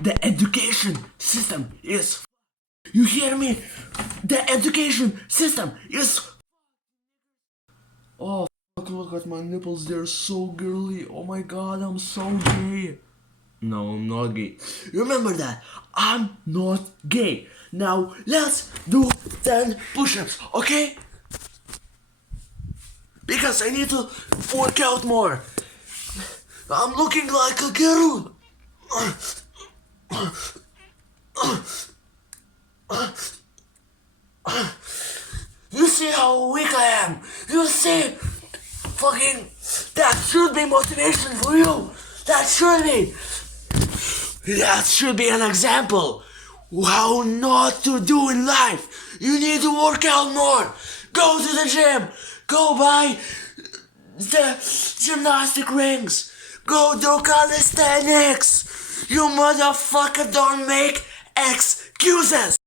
The education system is. You hear me? The education system is. Oh, fuck, look at my nipples, they're so girly. Oh my god, I'm so gay. No, I'm not gay. Remember that. I'm not gay. Now, let's do 10 push-ups, okay? Because I need to work out more. I'm looking like a girl. You see how weak I am? You see? Fucking, that should be motivation for you. That should be. That should be an example how not to do in life. You need to work out more. Go to the gym. Go buy the gymnastic rings. Go do calisthenics. You motherfucker, don't make excuses.